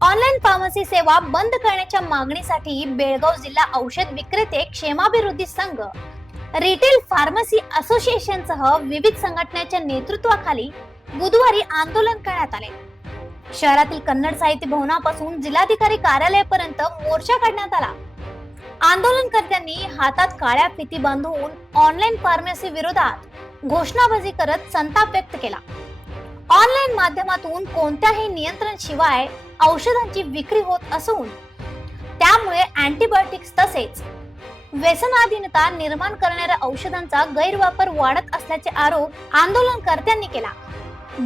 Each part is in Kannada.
ऑनलाईन फार्मसी सेवा बंद करण्याच्या मागणीसाठी बेळगाव जिल्हा औषध विक्रेते क्षेमाभिवृद्धी संघ, रिटेल फार्मसी असोसिएशनसह विविध संघटनेच्या नेतृत्वाखाली बुधवारी आंदोलन करण्यात आले। शहरातील कन्नड साहित्य भवनापासून जिल्हाधिकारी कार्यालयापर्यंत मोर्चा काढण्यात आला। आंदोलनकर्त्यांनी हातात काळ्या फिती बांधून ऑनलाईन फार्मसी विरोधात घोषणाबाजी करत संताप व्यक्त केला। ऑनलाईन माध्यमातून कोणत्याही नियंत्रण शिवाय औषधांची विक्री होत असून त्यामुळे अँटीबायोटिक्स तसेच व्यसनाधीनता निर्माण करणाऱ्या औषधांचा गैरवापर वाढत असल्याचे आरोप आंदोलनकर्त्यांनी केला।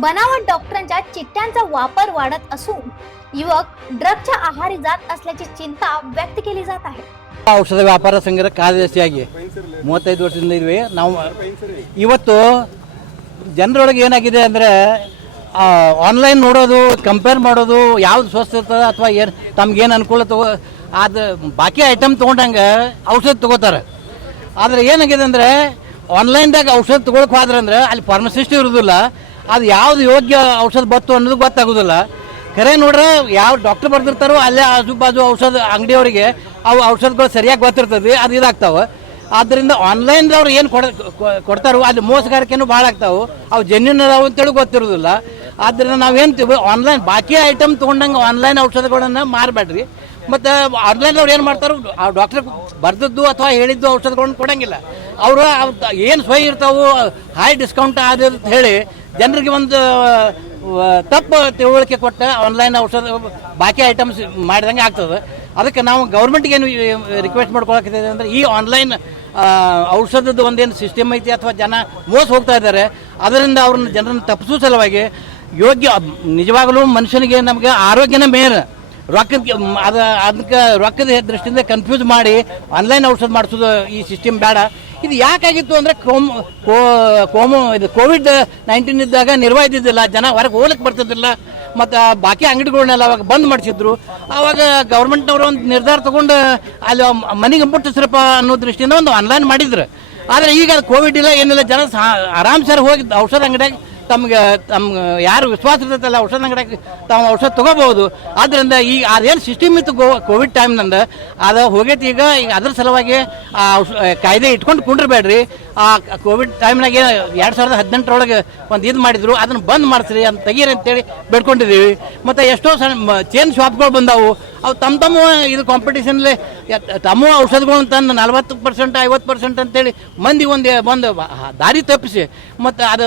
बनावट डॉक्टरांच्या चिठ्ठ्यांचा वापर वाढत असून युवक ड्रगच्या आहारी जात असल्याची चिंता व्यक्त केली जात आहे। ಔಷಧ ವ್ಯಾಪಾರ ಸಂಘದ ಕಾರ್ಯದರ್ಶಿಯಾಗಿ 35 ವರ್ಷದಿಂದ ಇದ್ವಿ ನಾವು। ಇವತ್ತು ಜನರೊಳಗೆ ಏನಾಗಿದೆ ಅಂದರೆ ಆನ್ಲೈನ್ ನೋಡೋದು, ಕಂಪೇರ್ ಮಾಡೋದು, ಯಾವ್ದು ಸ್ವಸ್ಥ ಇರ್ತದೆ ಅಥವಾ ಏನು ತಮ್ಗೇನು ಅನುಕೂಲ ಅದು ಬಾಕಿ ಐಟಮ್ ತೊಗೊಂಡಂಗೆ ಔಷಧ ತೊಗೋತಾರೆ। ಆದರೆ ಏನಾಗಿದೆ ಅಂದರೆ ಆನ್ಲೈನ್ದಾಗ ಔಷಧ ತೊಗೊಳಕ್ಕೆ ಹೋದ್ರೆ ಅಂದ್ರೆ ಅಲ್ಲಿ ಫಾರ್ಮಸಿಸ್ಟ್ ಇರೋದಿಲ್ಲ, ಅದು ಯಾವ್ದು ಯೋಗ್ಯ ಔಷಧ ಬತ್ತು ಅನ್ನೋದು ಗೊತ್ತಾಗೋದಿಲ್ಲ। ಖರೆ ನೋಡ್ರೆ ಯಾವ ಡಾಕ್ಟರ್ ಬರ್ದಿರ್ತಾರೋ ಅಲ್ಲೇ ಆಜು ಬಾಜು ಔಷಧ ಅಂಗಡಿಯವರಿಗೆ ಅವು ಔಷಧಗಳು ಸರಿಯಾಗಿ ಗೊತ್ತಿರ್ತದೆ, ಅದು ಇದಾಗ್ತಾವೆ। ಆದ್ದರಿಂದ ಆನ್ಲೈನ್ದವ್ರು ಏನು ಕೊಡ್ತಾರೋ ಅಲ್ಲಿ ಮೋಸಗಾರಿಕೆನೂ ಭಾಳ ಆಗ್ತಾವೆ, ಅವು ಜೆನ್ಯೂನ್ ಅದಾವೆ ಅಂತೇಳಿ ಗೊತ್ತಿರೋದಿಲ್ಲ। ಆದ್ದರಿಂದ ನಾವೇನ್ತೀವಿ ಆನ್ಲೈನ್ ಬಾಕಿ ಐಟಮ್ ತೊಗೊಂಡಂಗೆ ಆನ್ಲೈನ್ ಔಷಧಗಳನ್ನು ಮಾರಬೇಡ್ರಿ। ಮತ್ತು ಆನ್ಲೈನ್ದವ್ರು ಏನು ಮಾಡ್ತಾರೋ ಆ ಡಾಕ್ಟರ್ ಬರ್ದದ್ದು ಅಥವಾ ಹೇಳಿದ್ದು ಔಷಧಗಳನ್ನು ಕೊಡೋಂಗಿಲ್ಲ। ಅವರು ಏನು ಸ್ವಯಂ ಇರ್ತಾವೆ ಹೈ ಡಿಸ್ಕೌಂಟ್ ಆದ ಹೇಳಿ ಜನರಿಗೆ ಒಂದು ತಪ್ಪು ತಿಳುವಳಿಕೆ ಕೊಟ್ಟ ಆನ್ಲೈನ್ ಔಷಧ ಬಾಕಿ ಐಟಮ್ಸ್ ಮಾಡಿದಂಗೆ ಆಗ್ತದೆ। ಅದಕ್ಕೆ ನಾವು ಗೌರ್ಮೆಂಟ್ಗೆ ಏನು ರಿಕ್ವೆಸ್ಟ್ ಮಾಡ್ಕೊಳಕ್ಕಿದೆ ಅಂದರೆ ಈ ಆನ್ಲೈನ್ ಔಷಧದ ಒಂದೇನು ಸಿಸ್ಟಮ್ ಐತಿ ಅಥವಾ ಜನ ಮೋಸ ಹೋಗ್ತಾ ಇದ್ದಾರೆ, ಅದರಿಂದ ಅವ್ರನ್ನ ಜನರನ್ನು ತಪ್ಪಿಸೋ ಸಲುವಾಗಿ ಯೋಗ್ಯ ನಿಜವಾಗಲೂ ಮನುಷ್ಯನಿಗೆ ನಮಗೆ ಆರೋಗ್ಯನೇ ಮೇನ್, ಅದಕ್ಕೆ ರೊಕ್ಕದ ದೃಷ್ಟಿಯಿಂದ ಕನ್ಫ್ಯೂಸ್ ಮಾಡಿ ಆನ್ಲೈನ್ ಔಷಧ ಮಾಡಿಸೋದು ಈ ಸಿಸ್ಟಮ್ ಬೇಡ। ಇದು ಯಾಕಾಗಿತ್ತು ಅಂದರೆ ಇದು ಕೋವಿಡ್-19 ಇದ್ದಾಗ ನಿರ್ವಹಿದ್ದಿದ್ದಿಲ್ಲ, ಜನ ಹೊರಗೆ ಹೋಗ್ಲಿಕ್ಕೆ ಬರ್ತಿದ್ದಿಲ್ಲ, ಮತ್ತು ಬಾಕಿ ಅಂಗಡಿಗಳನ್ನೆಲ್ಲ ಅವಾಗ ಬಂದ್ ಮಾಡಿಸಿದ್ರು। ಆವಾಗ ಗೌರ್ಮೆಂಟ್ನವರು ಒಂದು ನಿರ್ಧಾರ ತಗೊಂಡು ಅಲ್ಲಿ ಮನೆಗೆ ಮುಟ್ಟಿಸ್ರಪ್ಪ ಅನ್ನೋ ದೃಷ್ಟಿಯಿಂದ ಒಂದು ಆನ್ಲೈನ್ ಮಾಡಿದ್ರು। ಆದರೆ ಈಗ ಅದು ಕೋವಿಡ್ ಇಲ್ಲ ಏನಿಲ್ಲ, ಜನ ಆರಾಮ್ ಸರ್ ಹೋಗಿ ಔಷಧ ಅಂಗಡಿಯಾಗ ತಮ್ಗೆ ಯಾರು ವಿಶ್ವಾಸ ಇರ್ತೈತಲ್ಲ ಔಷಧ ಅಂಗಡಿಯಾಗ ತಾವು ಔಷಧ ತೊಗೋಬಹುದು। ಆದ್ದರಿಂದ ಈ ಅದೇನು ಸಿಸ್ಟಮ್ ಇತ್ತು ಕೋವಿಡ್ ಟೈಮ್ನಂದು ಅದು ಹೋಗೈತಿ। ಈಗ ಅದ್ರ ಸಲುವಾಗಿ ಆ ಕಾಯ್ದೆ ಇಟ್ಕೊಂಡು ಕುಂಡ್ರಬೇಡ್ರಿ। ಆ ಕೋವಿಡ್ ಟೈಮ್ನಾಗೆ 2018 ಒಂದು ಇದು ಮಾಡಿದ್ರು, ಅದನ್ನು ಬಂದ್ ಮಾಡಿಸ್ರಿ ಅಂತ ತೆಗೀರಿ ಅಂತೇಳಿ ಬೇಡ್ಕೊಂಡಿದ್ದೀವಿ। ಮತ್ತು ಎಷ್ಟೋ ಸಣ್ಣ ಚೇನ್ ಶಾಪ್ಗಳು ಬಂದಾವು, ಅವು ತಮ್ಮ ಇದು ಕಾಂಪಿಟೇಷನ್ಲಿ ತಮ್ಮ ಔಷಧಗಳು ತಂದು 40% 50% ಅಂತೇಳಿ ಮಂದಿ ಒಂದು ದಾರಿ ತಪ್ಪಿಸಿ ಮತ್ತು ಅದು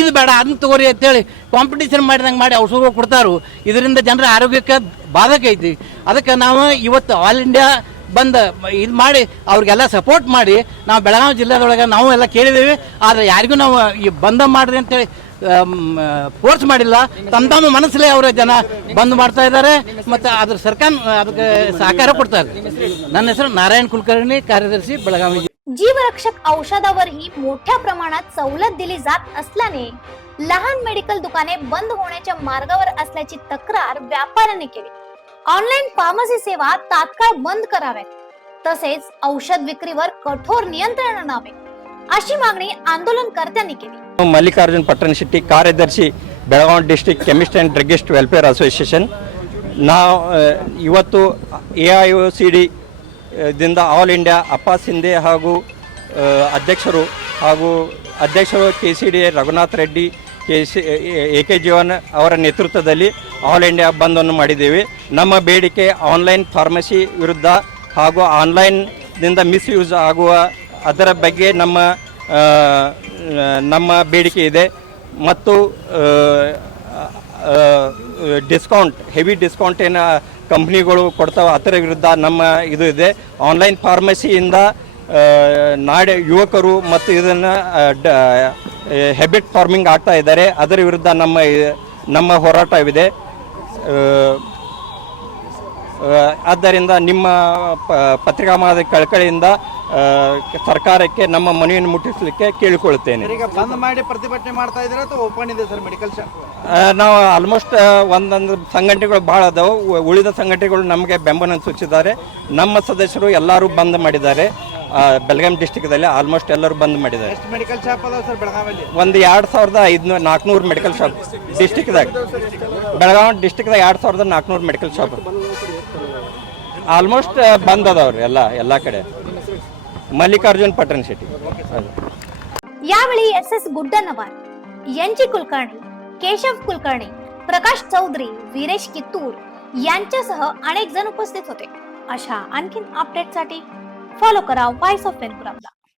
ಇದು ಬೇಡ ಅದನ್ನ ತಗೋರಿ ಅಂತೇಳಿ ಕಾಂಪಿಟೇಷನ್ ಮಾಡಿದಂಗೆ ಮಾಡಿ ಔಷಧಗಳು ಕೊಡ್ತಾರು। ಇದರಿಂದ ಜನರ ಆರೋಗ್ಯಕ್ಕೆ ಬಾಧಕ ಐತಿ। ಅದಕ್ಕೆ ನಾವು ಇವತ್ತು ಆಲ್ ಇಂಡಿಯಾ ಬಂದು ಇದು ಮಾಡಿ ಅವ್ರಿಗೆಲ್ಲ ಸಪೋರ್ಟ್ ಮಾಡಿ ನಾವು ಬೆಳಗಾವಿ ಜಿಲ್ಲೆದೊಳಗೆ ನಾವು ಎಲ್ಲ ಕೇಳಿದ್ದೀವಿ, ಆದರೆ ಯಾರಿಗೂ ನಾವು ಈ ಬಂದ ಮಾಡ್ರಿ ಅಂತೇಳಿ ಫೋರ್ಸ್ ಮಾಡಿಲ್ಲ। ತಮ್ಮ ಮನಸ್ಸಲ್ಲೇ ಅವರ ಜನ ಬಂದ್ ಮಾಡ್ತಾ ಇದ್ದಾರೆ ಮತ್ತು ಅದ್ರ ಸರ್ಕಾರ ಅದಕ್ಕೆ ಸಹಕಾರ ಕೊಡ್ತಾರೆ। ನನ್ನ ಹೆಸರು नारायण कुलकर्णी, कार्यदर्शी बेळगावी। जीवरक्षक औषधावरही मोठ्या प्रमाणात सवलत दिली जात असल्याने लहान मेडिकल दुकाने बंद होण्याच्या मार्गावर असल्याची तक्रार व्यापाऱ्यांनी केली। ऑनलाईन फार्मसी सेवा तात्काळ बंद कराव्यात, तसेच औषध विक्रीवर कठोर नियंत्रण आणावे अशी मागणी आंदोलनकर्त्यांनी केली। मल्लिकार्जुन पट्टणशेट्टी, कार्यदर्शी Belgaum district chemist and druggist welfare association. ನಾವು ಇವತ್ತು AIOCD ದಿಂದ ಆಲ್ ಇಂಡಿಯಾ ಅಪ್ಪ ಸಿಂಧೆ ಹಾಗೂ ಅಧ್ಯಕ್ಷರು KCD ರಘುನಾಥ್ ರೆಡ್ಡಿ, AK ಜೀವನ್ ಅವರ ನೇತೃತ್ವದಲ್ಲಿ ಆಲ್ ಇಂಡಿಯಾ ಬಂದನ್ನು ಮಾಡಿದ್ದೇವೆ। ನಮ್ಮ ಬೇಡಿಕೆ ಆನ್ಲೈನ್ ಫಾರ್ಮಸಿ ವಿರುದ್ಧ ಹಾಗೂ ಆನ್ಲೈನ್ನಿಂದ ಮಿಸ್ಯೂಸ್ ಆಗುವ ಅದರ ಬಗ್ಗೆ ನಮ್ಮ ಬೇಡಿಕೆ ಇದೆ। ಮತ್ತು ಡಿಸ್ಕೌಂಟ್ ಹೆವಿ ಡಿಸ್ಕೌಂಟ್ ಏನು ಕಂಪ್ನಿಗಳು ಕೊಡ್ತಾವೆ ಅದರ ವಿರುದ್ಧ ನಮ್ಮ ಇದು ಇದೆ। ಆನ್ಲೈನ್ ಫಾರ್ಮಸಿಯಿಂದ ಯುವಕರು ಮತ್ತು ಇದನ್ನು ಹ್ಯಾಬಿಟ್ ಫಾರ್ಮಿಂಗ್ ಆಗ್ತಾ ಇದ್ದಾರೆ, ಅದರ ವಿರುದ್ಧ ನಮ್ಮ ಹೋರಾಟವಿದೆ। ಆದ್ದರಿಂದ ನಿಮ್ಮ ಪತ್ರಿಕಾ ಮಾಧ್ಯಮದ ಕಳಕಳಿಯಿಂದ ಸರ್ಕಾರಕ್ಕೆ ನಮ್ಮ ಮನವಿಯನ್ನು ಮುಟ್ಟಿಸಲಿಕ್ಕೆ ಕೇಳಿಕೊಳ್ಳುತ್ತೇನೆ। ಈಗ ಬಂದ್ ಮಾಡಿ ಪ್ರತಿಭಟನೆ ಮಾಡ್ತಾ ಇದ್ದಾರೆ ಅಥವಾ ಓಪನ್ ಇದೆ ಸರ್ ಮೆಡಿಕಲ್ ಶಾಪ್? ನಾವು ಆಲ್ಮೋಸ್ಟ್ ಒಂದೊಂದು ಸಂಘಟನೆಗಳು ಭಾಳ ಅದಾವೆ, ಉಳಿದ ಸಂಘಟನೆಗಳು ನಮಗೆ ಬೆಂಬಲ ಸೂಚಿಸಿದ್ದಾರೆ। ನಮ್ಮ ಸದಸ್ಯರು ಎಲ್ಲರೂ ಬಂದ್ ಮಾಡಿದ್ದಾರೆ। ಬೆಳಗಾಂ ಡಿಸ್ಟಿಕ್ದಲ್ಲಿ ಆಲ್ಮೋಸ್ಟ್ ಎಲ್ಲರೂ ಬಂದ್ ಮಾಡಿದ್ದಾರೆ. ಎಷ್ಟು ಮೆಡಿಕಲ್ ಶಾಪ್ ಅದಾವ ಸರ್ ಬೆಳಗಾವಿಯಲ್ಲಿ? ಒಂದು 2500-400 ಮೆಡಿಕಲ್ ಶಾಪ್ ಡಿಸ್ಟಿಕ್ದಾಗ, ಬೆಳಗಾವಿ ಡಿಸ್ಟಿಕ್ದಾಗ 2400 ಮೆಡಿಕಲ್ ಶಾಪ್ ಆಲ್ಮೋಸ್ಟ್ ಬಂದ್ ಅದಾವ್ರಿ ಎಲ್ಲ ಕಡೆ. ಮಲ್ಲಿಕಾರ್ಜುನ್ ಪಟ್ಟಣ ಶೆಟ್ಟಿ. यावेळी SS गुड्डनवार, NG कुलकर्णी, केशव कुलकर्णी, प्रकाश चौधरी, वीरेश कित्तूर यांच्यासह अनेक जण उपस्थित होते. अशा आणखीन अपडेटसाठी फॉलो करा व्हॉइस ऑफ वेनपुराला.